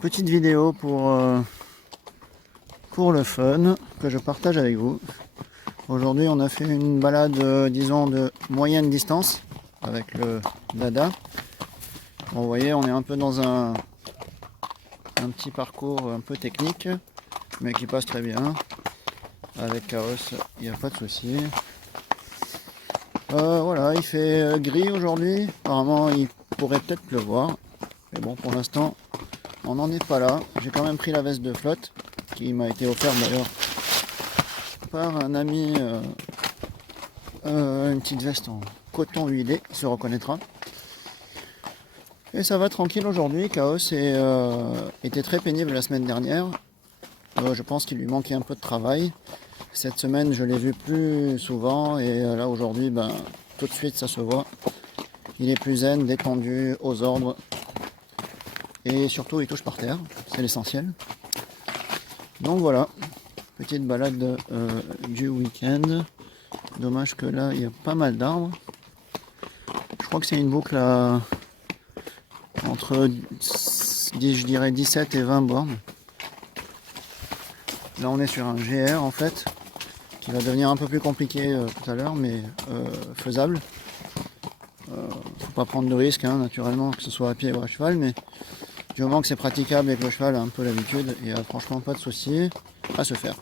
Petite vidéo pour le fun que je partage avec vous. Aujourd'hui on a fait une balade disons de moyenne distance avec le Dada. Bon, vous voyez, on est un peu dans un petit parcours un peu technique mais qui passe très bien. Avec Chaos, il n'y a pas de souci. Voilà, il fait gris aujourd'hui. Apparemment il pourrait peut-être pleuvoir. Mais bon, pour l'instant on n'en est pas là. J'ai quand même pris la veste de flotte qui m'a été offerte d'ailleurs par un ami, une petite veste en coton huilé, il se reconnaîtra. Et ça va tranquille aujourd'hui. Chaos était très pénible la semaine dernière. Je pense qu'il lui manquait un peu de travail. Cette semaine je l'ai vu plus souvent et là aujourd'hui tout de suite ça se voit. Il est plus zen, détendu, aux ordres. Et surtout il touche par terre, c'est l'essentiel. Donc voilà, petite balade du week-end. Dommage que là il y a pas mal d'arbres. Je crois que c'est une boucle entre je dirais 17 et 20 bornes. Là on est sur un GR en fait, qui va devenir un peu plus compliqué tout à l'heure, mais faisable. Faut pas prendre de risque naturellement, que ce soit à pied ou à cheval, mais du moment que c'est praticable et que le cheval a un peu l'habitude, il n'y a franchement pas de souci à se faire.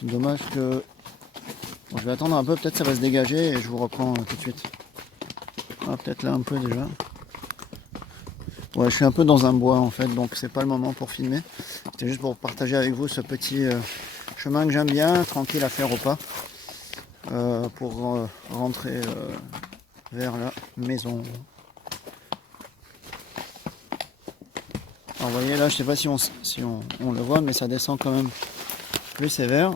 Dommage que... Bon, je vais attendre un peu, peut-être ça va se dégager et je vous reprends tout de suite. Ah, peut-être là un peu déjà. Ouais, je suis un peu dans un bois en fait, donc c'est pas le moment pour filmer. C'était juste pour partager avec vous ce petit chemin que j'aime bien, tranquille à faire au pas, pour rentrer vers la maison. Alors vous voyez là, je sais pas si on le voit, mais ça descend quand même plus sévère.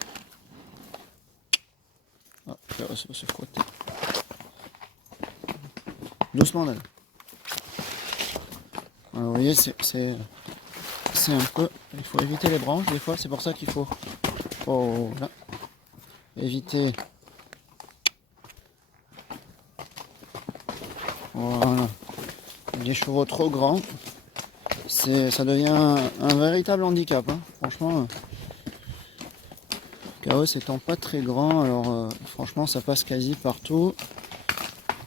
Ah, ça va se frotter. Doucement là. Alors, vous voyez, c'est un peu... Il faut éviter les branches des fois, c'est pour ça qu'il faut là, éviter... Voilà. Les chevaux trop grands, ça devient un véritable handicap. Franchement, Chaos étant pas très grand, alors franchement ça passe quasi partout.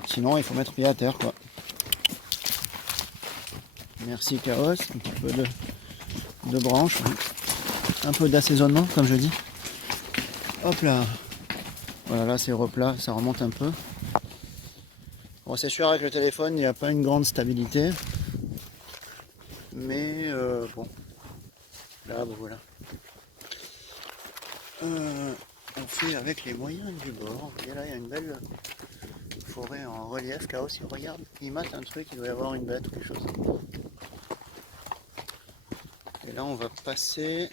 Sinon il faut mettre pied à terre quoi. Merci Chaos, un petit peu de branches, un peu d'assaisonnement comme je dis. Hop là. Voilà, là c'est replat, ça remonte un peu. Bon, c'est sûr avec le téléphone il n'y a pas une grande stabilité. Mais bon. Là voilà. On fait avec les moyens du bord. Et là il y a une belle forêt en relief. Chaos il regarde, il mate un truc, il doit y avoir une bête ou quelque chose. Et là on va passer,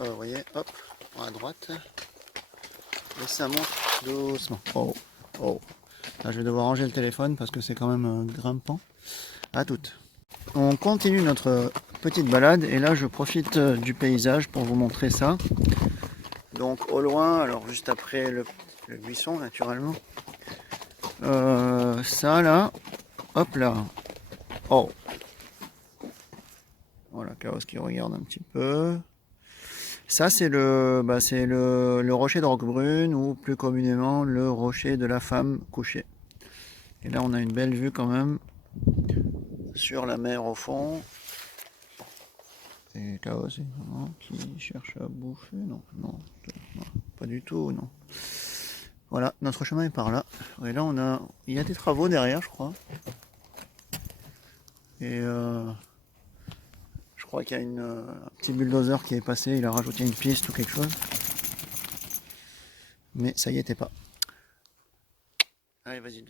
vous voyez, hop, à droite. Et ça monte doucement. Oh, oh. Là je vais devoir ranger le téléphone parce que c'est quand même grimpant. À toutes. On continue notre petite balade et là je profite du paysage pour vous montrer ça. Donc au loin, alors juste après le buisson naturellement, ça là, hop là, oh, voilà Chaos qui regarde un petit peu. Ça c'est le rocher de Roquebrune ou plus communément le rocher de la femme couchée. Et là on a une belle vue quand même sur la mer au fond. Et Chaos qui cherche à bouffer, non, pas du tout, non. Voilà, notre chemin est par là. Et là il y a des travaux derrière je crois. Et je crois qu'il y a un petit bulldozer qui est passé, il a rajouté une piste ou quelque chose. Mais ça y était pas. Allez, vas-y.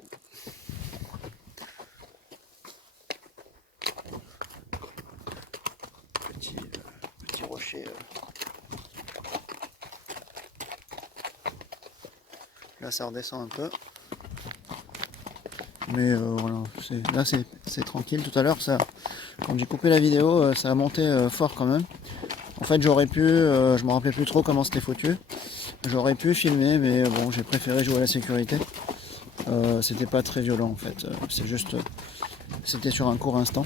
Petit rocher. Là ça redescend un peu. Mais voilà, là c'est tranquille. Tout à l'heure, quand j'ai coupé la vidéo, ça a monté fort quand même. En fait j'aurais pu, je me rappelais plus trop comment c'était foutu. J'aurais pu filmer, mais bon, j'ai préféré jouer à la sécurité. C'était pas très violent en fait. c'était sur un court instant.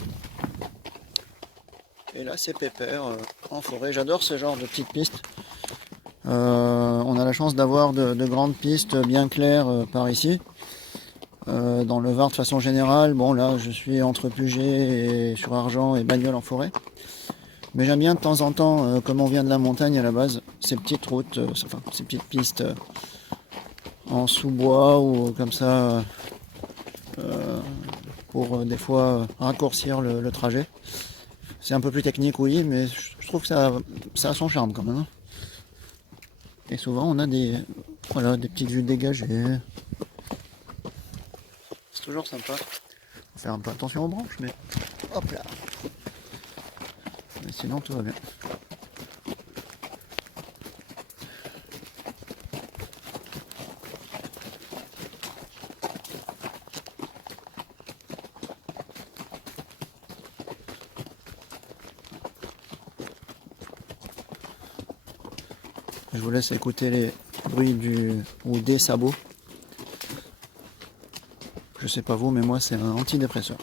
Et là c'est pépère en forêt. J'adore ce genre de petites pistes. On a la chance d'avoir de grandes pistes bien claires par ici. Dans le Var de façon générale, bon là je suis entre Puget et sur Argent et Bagnols en forêt. Mais j'aime bien de temps en temps, comme on vient de la montagne à la base, ces petites routes, enfin ces petites pistes en sous-bois ou comme ça pour des fois raccourcir le trajet. C'est un peu plus technique oui, mais je trouve que ça a son charme quand même. Hein. Et souvent on a des petites vues dégagées. C'est toujours sympa. Faut faire un peu attention aux branches, mais hop là. Mais sinon tout va bien. Je vous laisse écouter les bruits des sabots. Je sais pas vous, mais moi c'est un antidépresseur.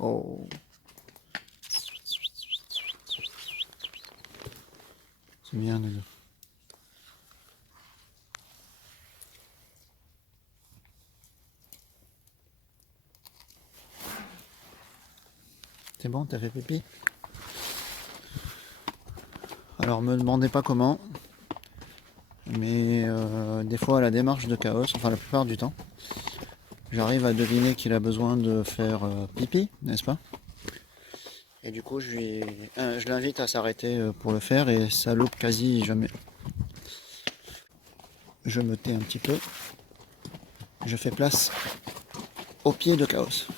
Oh. C'est bien les deux. C'est bon, t'as fait pipi? Alors me demandez pas comment, mais des fois à la démarche de Chaos, enfin la plupart du temps, j'arrive à deviner qu'il a besoin de faire pipi, n'est-ce pas? Et du coup je l'invite à s'arrêter pour le faire et ça loupe quasi jamais. Je me tais un petit peu, je fais place au pied de Chaos.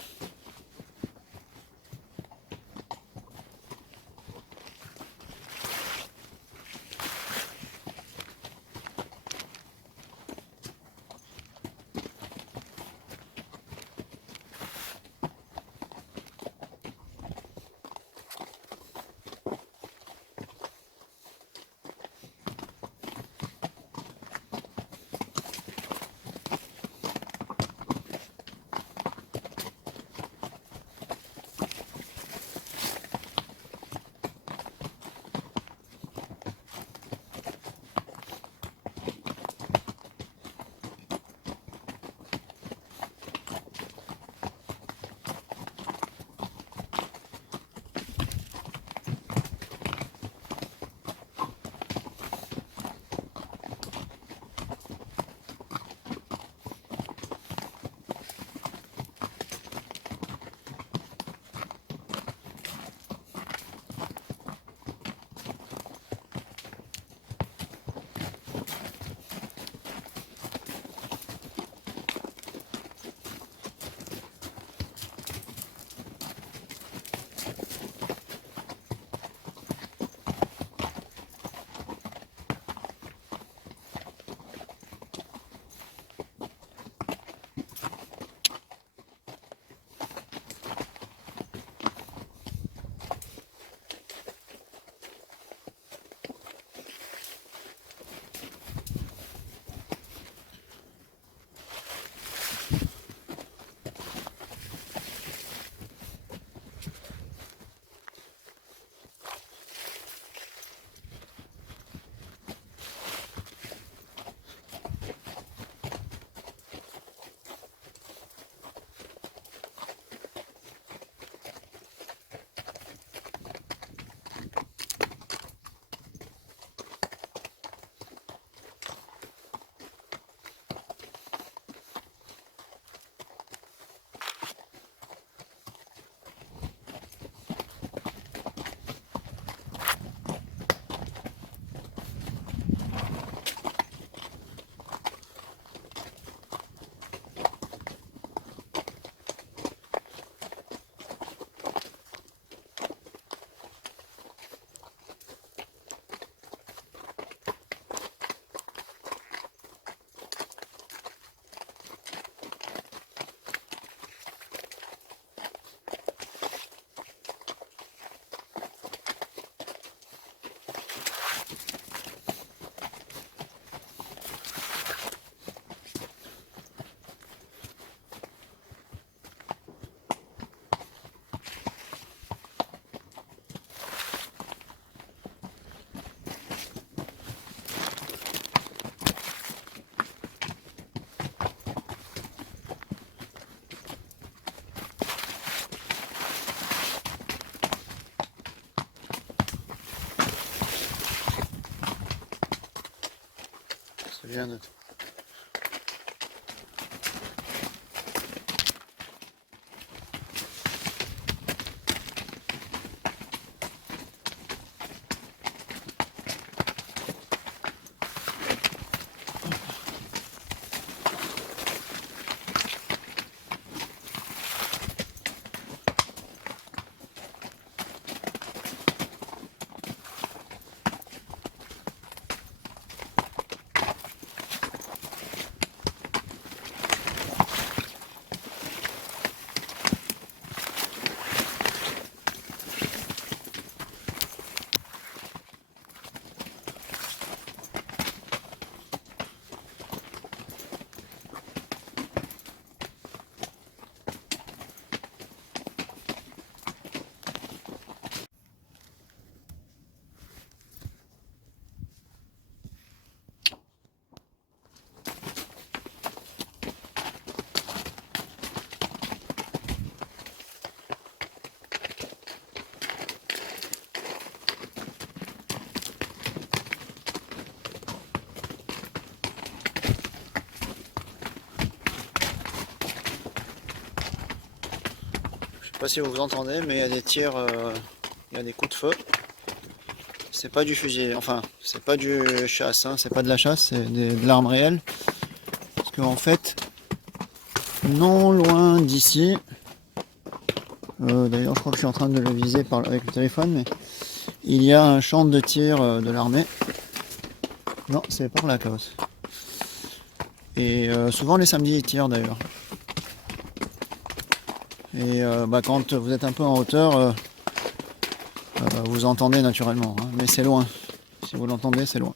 J'ai un autre. Je sais pas si vous entendez, mais il y a des tirs, il y a des coups de feu. C'est pas du fusil, enfin, c'est pas du chasse, hein, c'est pas de la chasse, c'est de l'arme réelle. Parce qu'en fait, non loin d'ici, d'ailleurs je crois que je suis en train de le viser avec le téléphone, mais il y a un champ de tir de l'armée. Non, c'est par là, Chaos. Et souvent les samedis ils tirent d'ailleurs. Et quand vous êtes un peu en hauteur, vous entendez naturellement, hein, mais c'est loin. Si vous l'entendez, c'est loin.